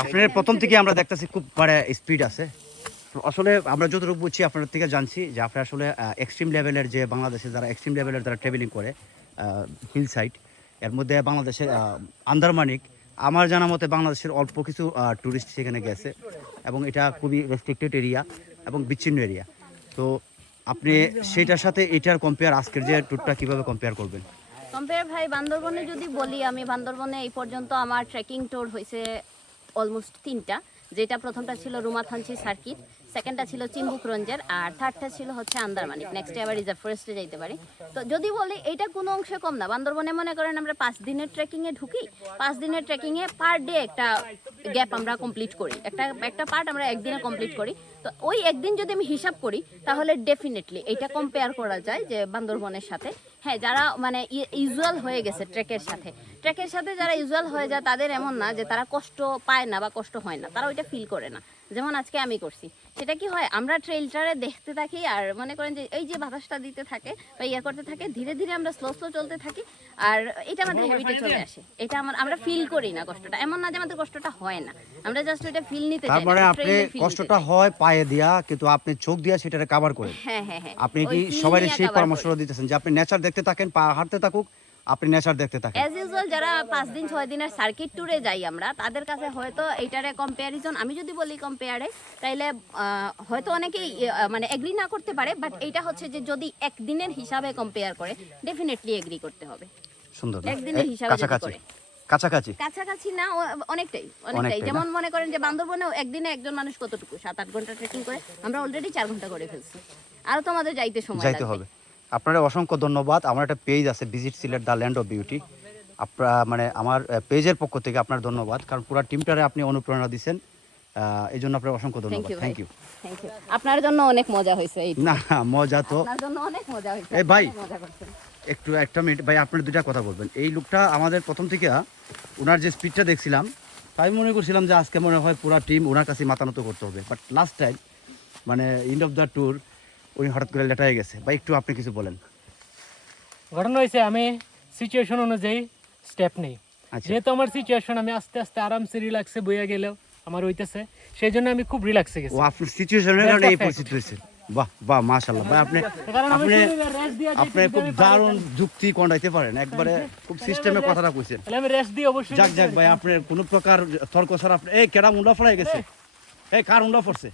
আপনার প্রথম থেকে আমরা দেখতেছি খুব মানে স্পিড আছে। আসলে আমরা যতটুকু বুঝছি আপনার থেকে জানছি যে আপনি আসলে এক্সট্রিম লেভেলের যে বাংলাদেশে যারা এক্সট্রিম লেভেলের যারা ট্রাভেলিং করে হিল সাইড এর মধ্যে বাংলাদেশের আহ, আন্দারমানিক আমার জানা মতে বাংলাদেশের অল্প কিছু ট্যুরিস্ট সেখানে গেছে এবং এটা খুবই রেস্ট্রিক্টেড এরিয়া এবং বিচ্ছিন্ন এরিয়া তো আপনি সেটার সাথে এটার কম্পেয়ার আজকের যে ট্যুরটা কীভাবে কম্পেয়ার করবেন? কম্পেয়ার ভাই বান্দরবনে যদি বলি আমি বান্দরবনে এই পর্যন্ত আমার ট্রেকিং ট্যুর হয়েছে অলমোস্ট তিনটা। যেটা প্রথমটা ছিল রুমাথানচি সার্কিট সেকেন্ডটা ছিল চিম্বুক রঞ্জের, আর থার্ডটা ছিল হচ্ছে আন্দারমানিক নেক্সট আবার রিজার্ভ ফরেস্টে যাইতে পারি। তো যদি বলি এটা কোনো অংশে কম না। বান্দরবনে মনে করেন আমরা পাঁচ দিনের ট্রেকিংয়ে ঢুকি, পাঁচ দিনের ট্রেকিংয়ে পার ডে একটা গ্যাপ আমরা কমপ্লিট করি। একটা একটা পার্ট আমরা একদিনে কমপ্লিট করি। তো ওই একদিন যদি আমি হিসাব করি, তাহলে ডেফিনেটলি এটা কম্পেয়ার করা যায় যে বান্দরবনের সাথে। হ্যাঁ যারা মানে ইউজুয়াল হয়ে গেছে ট্রেকের সাথে। ট্রেকের সাথে যারা ইউজুয়াল হয়ে যায়, তাদের এমন না যে তারা কষ্ট পায় না বা কষ্ট হয় না। তারা ওইটা ফিল করে না। যেমন আজকে আমি করছি। সেটা কি হয় আমরা ট্রেলটারে দেখতে থাকি আর মনে করেন যে এই যে বাতাসটা দিতে থাকে বা ইয়ে করতে থাকে ধীরে ধীরে আমরা স্লো স্লো চলতে থাকি আর এটা আমাদের হ্যাবিটে চলে আসে। এটা আমার আমরা ফিল করি না কষ্টটা। এমন না যে আমাদের কষ্টটা হয় না। আমরা জাস্ট ওইটা ফিল নিতে চাই তার মানে আপনি কষ্টটা হয় পায়ে দিয়া কিন্তু আপনি চোখ দিয়া সেটারে কাভার করেন। হ্যাঁ হ্যাঁ হ্যাঁ। আপনি কি সবাই সেই পরামর্শ দিতেছেন যে আপনি নেচার দেখতে থাকেন পা হাঁটতে থাকুক আপনি নেচার দেখতে থাকেন। অ্যাজ ইউজুয়াল যারা পাঁচ দিন ছয় দিনের সার্কিট ট্যুরে যাই আমরা তাদের কাছে হয়তো এইটারে কম্পারিজন আমি যদি বলি কম্পেয়ারে তাইলে হয়তো অনেকেই মানে এগ্রি না করতে পারে বাট এইটা হচ্ছে যে যদি একদিনের হিসাবে কম্পেয়ার করে ডেফিনেটলি এগ্রি করতে হবে। সুন্দর? একদিনের হিসাবে কাছাকাছি। কাছাকাছি? কাছাকাছি না অনেকটাই অনেকটাই। যেমন মনে করেন যে বান্দরবনেও একদিনে একজন মানুষ কতটুকু? সাত আট ঘণ্টা ট্রেকিং করে আমরা অলরেডি চার ঘণ্টা করে ফেলছি। আরও তো আমাদের যাইতে সময় যাইতে লাগবে। হবে। আপনার অসংখ্য ধন্যবাদ। আমার একটা পেজ আছে visit Sylhet the land of beauty আপনার মানে আমার পেজের পক্ষ থেকে আপনার ধন্যবাদ কারণ পুরো টিমটারে আপনি অনুপ্রেরণা দিচ্ছেন এই জন্য আপনার অসংখ্য ধন্যবাদ। থ্যাংক ইউ আপনার জন্য অনেক মজা হয়েছে না মজা তো আপনার জন্য অনেক মজা হয়েছে। এই ভাই। একটু একটা মিনিট ভাই আপনার দুইটা কথা বলবেন। এই লোকটা আমাদের প্রথম থেকে ওনার যে স্পিডটা দেখছিলাম তাই মনে করছিলাম যে আজকে মনে হয় পুরো টিম ওনার কাছে মাতানত করতে হবে। বাট লাস্ট টাইম মানে এন্ড অফ দ্য ট্যুর উনি হঠাৎ করে লেটায় গেছে। বা একটু আপনি কিছু বলেন। ঘটনা হয়েছে আমি সিচুয়েশন অনুযায়ী স্টেপ নেই। আচ্ছা। যেহেতু আমার সিচুয়েশন আমি আস্তে আস্তে আরামসে রিল্যাক্সে বইয়া গেলেও আমার হইতেছে। সেই জন্য আমি খুব রিল্যাক্সে ও গেছি আপনার সিচুয়েশনের কারণে এই পরিস্থিতি হয়েছে বাহ বাহ মাশাল্লাহ ভাই আপনি আপনি আপনি খুব দারুণ যুক্তি কন্ডাইতে পারেন। একবারে খুব সিস্টেমে কথাটা কইছেন। তাহলে আমি রেস্ট দিয়ে অবশ্যই যাক যাক ভাই আপনার কোনো প্রকার তর্ক ছাড়া আপনি এই কেডা মুন্ডা ফলাই গেছে? এই কার মুন্ডা পড়ছে